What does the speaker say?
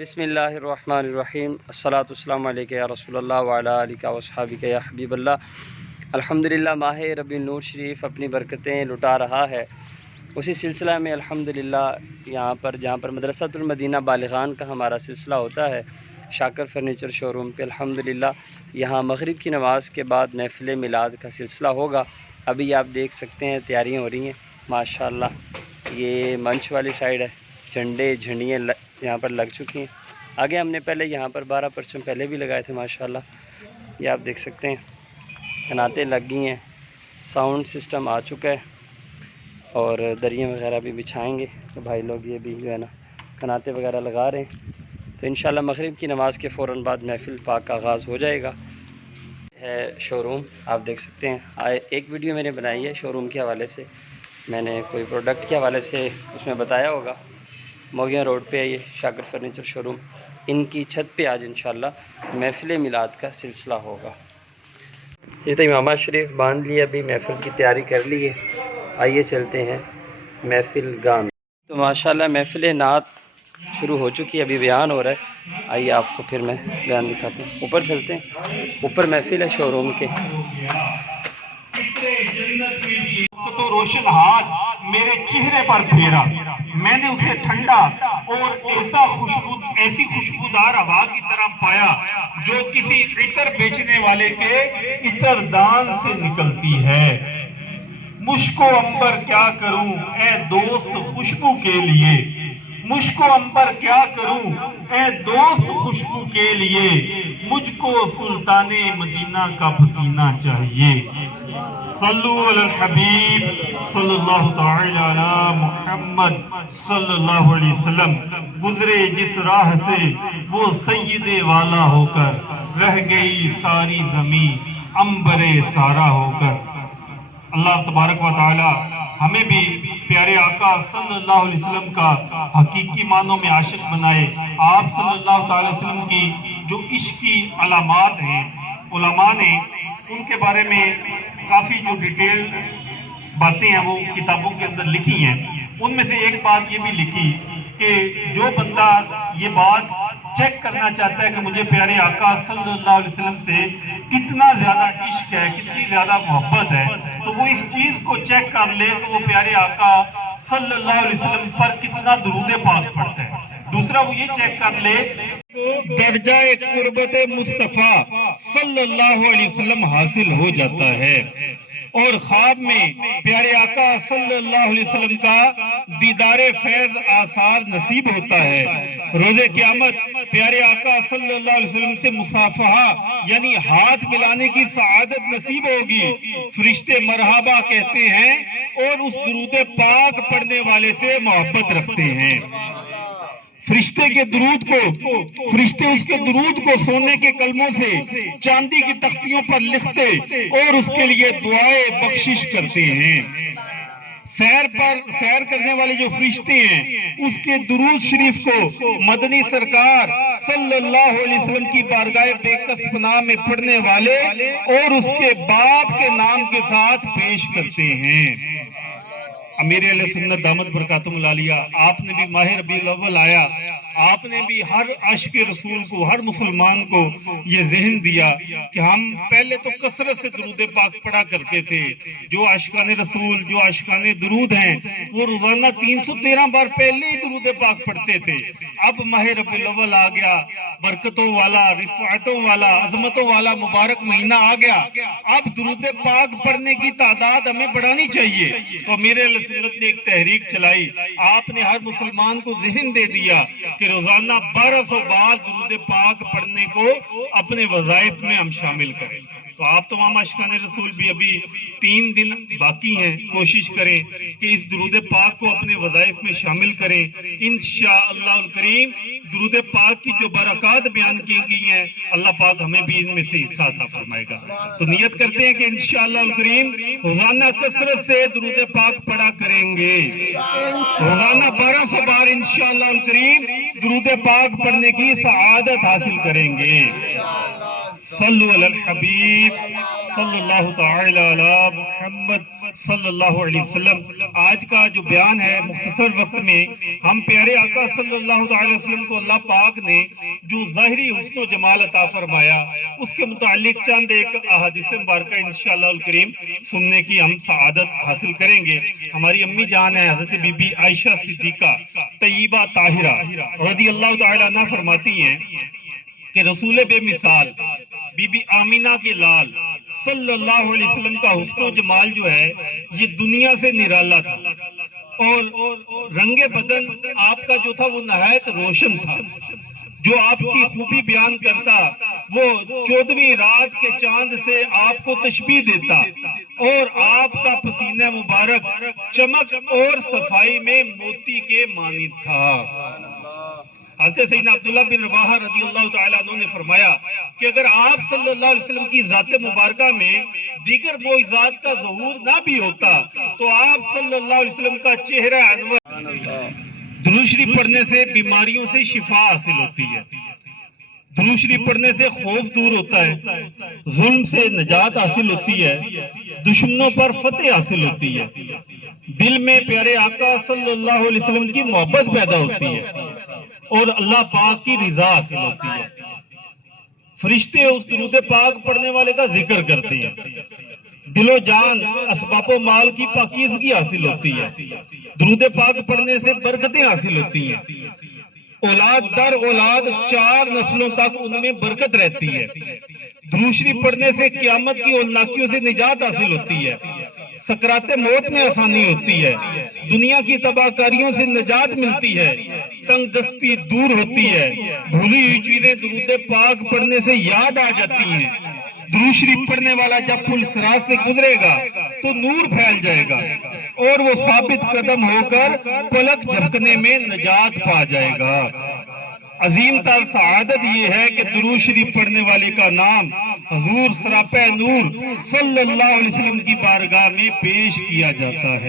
بسم اللہ الرحمن الرحیم الصلاۃ والسلام علیک یا رسول اللہ وعلی آلک و اصحابک یا حبیب اللہ۔ الحمدللہ ماہ ربیع النور شریف اپنی برکتیں لٹا رہا ہے۔ اسی سلسلہ میں الحمدللہ یہاں پر جہاں پر مدرسۃ المدینہ بالغان کا ہمارا سلسلہ ہوتا ہے شاکر فرنیچر شو روم پہ، الحمدللہ یہاں مغرب کی نماز کے بعد محفل میلاد کا سلسلہ ہوگا۔ ابھی آپ دیکھ سکتے ہیں تیاریاں ہو رہی ہیں ماشاءاللہ۔ یہ منچ والی سائیڈ ہے، جھنڈے جھنڈیاں یہاں پر لگ چکی ہیں۔ آگے ہم نے پہلے یہاں پر 12 پرچم پہلے بھی لگائے تھے ماشاءاللہ، یہ آپ دیکھ سکتے ہیں کناتیں لگ گئی ہیں، ساؤنڈ سسٹم آ چکا ہے اور دریاں وغیرہ بھی بچھائیں گے تو بھائی لوگ یہ بھی جو ہے نا کناتیں وغیرہ لگا رہے ہیں۔ تو انشاءاللہ مغرب کی نماز کے فوراً بعد محفل پاک کا آغاز ہو جائے گا۔ ہے شو روم آپ دیکھ سکتے ہیں، ایک ویڈیو میں نے بنائی ہے شو روم کے حوالے سے، میں نے کوئی پروڈکٹ کے حوالے سے اس میں بتایا ہوگا۔ موگیاں روڈ پہ ہے یہ شاکر فرنیچر شو روم، ان کی چھت پہ آج انشاءاللہ محفل میلاد کا سلسلہ ہوگا۔ یہ تو امامہ شریف باندھ لیا، ابھی محفل کی تیاری کر لی ہے۔ آئیے چلتے ہیں محفل گاہ میں۔ تو ماشاءاللہ محفل نعت شروع ہو چکی ہے، ابھی بیان ہو رہا ہے۔ آئیے آپ کو پھر میں بیان دکھاتا ہوں، اوپر چلتے ہیں، اوپر محفل ہے شو روم کے۔ تو روشن ہاتھ میرے چہرے پر پھیرا، میں نے اسے ٹھنڈا اور ایسی خوشبودار ہوا کی طرح پایا جو کسی عطر بیچنے والے کے عطر دان سے نکلتی ہے۔ مشک و عنبر کیا کروں اے دوست خوشبو کے لیے، مشک و عنبر کیا کروں اے دوست خوشبو کے لیے، مجھ کو سلطان مدینہ کا پسینہ چاہیے۔ صلو علی الحبیب صلی اللہ تعالی علی محمد صلی اللہ علیہ وسلم۔ گزرے جس راہ سے وہ سید والا ہو کر، رہ گئی ساری زمین عنبر سارا ہو کر۔ اللہ تبارک و تعالی ہمیں بھی پیارے آقا صلی اللہ علیہ وسلم کا حقیقی معنوں میں عاشق بنائے۔ آپ صلی اللہ تعالی وسلم کی جو عشق کی علامات ہیں، علماء نے ان کے بارے میں کافی جو ڈیٹیل باتیں ہیں وہ کتابوں کے اندر لکھی ہیں۔ ان میں سے ایک بات یہ بھی لکھی کہ جو بندہ یہ بات چیک کرنا چاہتا ہے کہ مجھے پیارے آقا صلی اللہ علیہ وسلم سے کتنا زیادہ عشق ہے، کتنی زیادہ محبت ہے، تو وہ اس چیز کو چیک کر لے کہ وہ پیارے آقا صلی اللہ علیہ وسلم پر کتنا درود پاک پڑھتا ہے۔ دوسرا وہ یہ چیک کر لے درجہ قربت مصطفیٰ صلی اللہ علیہ وسلم حاصل ہو جاتا ہے، اور خواب میں پیارے آقا صلی اللہ علیہ وسلم کا دیدار فیض آثار نصیب ہوتا ہے۔ روز قیامت پیارے آقا صلی اللہ علیہ وسلم سے مصافحہ یعنی ہاتھ ملانے کی سعادت نصیب ہوگی۔ فرشتے مرحبا کہتے ہیں اور اس درود پاک پڑھنے والے سے محبت رکھتے ہیں۔ فرشتے اس کے درود کو سونے کے کلموں سے چاندی کی تختیوں پر لکھتے اور اس کے لیے دعائیں بخشش کرتے ہیں۔ سیر کرنے والے جو فرشتے ہیں اس کے درود شریف کو مدنی سرکار صلی اللہ علیہ وسلم کی بارگاہ بے کس پناہ میں پڑھنے والے اور اس کے باپ کے نام کے ساتھ پیش کرتے ہیں۔ امیر اہل سنت دامت برکاتہم العالیہ، آپ نے بھی ماہ ربیع الاول آیا، آپ نے بھی ہر عاشق رسول کو، ہر مسلمان کو یہ ذہن دیا کہ ہم پہلے تو کثرت سے درود پاک پڑھا کرتے تھے۔ جو عاشقان رسول، جو عاشقان درود ہیں وہ روزانہ 313 بار پہلے ہی درود پاک پڑھتے تھے۔ اب ماہ ربیع الاول آ گیا، برکتوں والا، رفعتوں والا، عظمتوں والا مبارک مہینہ آ گیا، اب درود پاک پڑھنے کی تعداد ہمیں بڑھانی چاہیے۔ تو میرے سنت نے ایک تحریک چلائی، آپ نے ہر مسلمان کو ذہن دے دیا کہ روزانہ 1200 بار درود پاک پڑھنے کو اپنے وظائف میں ہم شامل کریں۔ تو آپ تمام عاشقان رسول بھی ابھی 3 دن باقی ہیں، کوشش کریں کہ اس درود پاک کو اپنے وظائف میں شامل کریں۔ انشاءاللہ الکریم درود پاک کی جو برکات بیان کی گئی ہیں اللہ پاک ہمیں بھی ان میں سے حصہ عطا فرمائے گا۔ تو نیت کرتے ہیں کہ انشاءاللہ الکریم روزانہ کثرت سے درود پاک پڑھا کریں گے، روزانہ 1200 بار انشاءاللہ الکریم درود پاک پڑھنے کی سعادت حاصل کریں گے۔ صلو علی الحبیب صلی اللہ تعالی علی محمد صلی اللہ علیہ وسلم۔ آج کا جو بیان ہے مختصر وقت میں ہم پیارے آقا صلی اللہ تعالی وسلم کو اللہ پاک نے جو ظاہری حسن و جمال عطا فرمایا اس کے متعلق چند ایک احادیث مبارکہ انشاءاللہ الکریم سننے کی ہم سعادت حاصل کریں گے۔ ہماری امی جان ہے حضرت بی بی عائشہ صدیقہ طیبہ طاہرہ رضی اللہ تعالی عنہ فرماتی ہیں کہ رسول بے مثال بی بی آمینہ کے لال صلی اللہ علیہ وسلم کا حسن و جمال جو ہے یہ دنیا سے نرالا تھا، اور رنگ بدن آپ کا جو تھا وہ نہایت روشن تھا۔ جو آپ کی خوبی بیان کرتا وہ 14ویں رات کے چاند سے آپ کو تشبیہ دیتا، اور آپ کا پسینہ مبارک چمک اور صفائی میں موتی کے مانند تھا۔ حضرت سیدنا عبداللہ بن رواحہ رضی اللہ تعالیٰ عنہ نے فرمایا کہ اگر آپ صلی اللہ علیہ وسلم کی ذات مبارکہ میں دیگر معجزات کا ظہور نہ بھی ہوتا تو آپ صلی اللہ علیہ وسلم کا چہرہ انور درود شریف پڑھنے سے بیماریوں سے شفا حاصل ہوتی ہے، درود شریف پڑھنے سے خوف دور ہوتا ہے، ظلم سے نجات حاصل ہوتی ہے، دشمنوں پر فتح حاصل ہوتی ہے، دل میں پیارے آقا صلی اللہ علیہ وسلم کی محبت پیدا ہوتی ہے، اور اللہ پاک کی رضا حاصل ہوتی ہے۔ فرشتے اس درود پاک پڑھنے والے کا ذکر کرتے ہیں، دل و جان اسباب و مال کی پاکیزگی حاصل ہوتی ہے، درود پاک پڑھنے سے برکتیں حاصل ہوتی ہیں، اولاد در اولاد 4 نسلوں تک ان میں برکت رہتی ہے، درود شریف پڑھنے سے قیامت کی ہولناکیوں سے نجات حاصل ہوتی ہے، سکرات موت میں آسانی ہوتی ہے، دنیا کی تباہ کاریوں سے نجات ملتی ہے، تنگ دستی دور ہوتی ہے، بھولی ہوئی چیزیں درود پاک پڑھنے سے یاد آ جاتی ہیں۔ درود شریف پڑھنے والا جب پل صراط سے گزرے گا تو نور پھیل جائے گا، اور وہ ثابت قدم ہو کر پلک جھپکنے میں نجات پا جائے گا۔ عظیم تر سعادت یہ ہے کہ درود شریف پڑھنے والے کا نام حضور سراپہ نور صلی اللہ علیہ وسلم کی بارگاہ میں پیش کیا جاتا ہے۔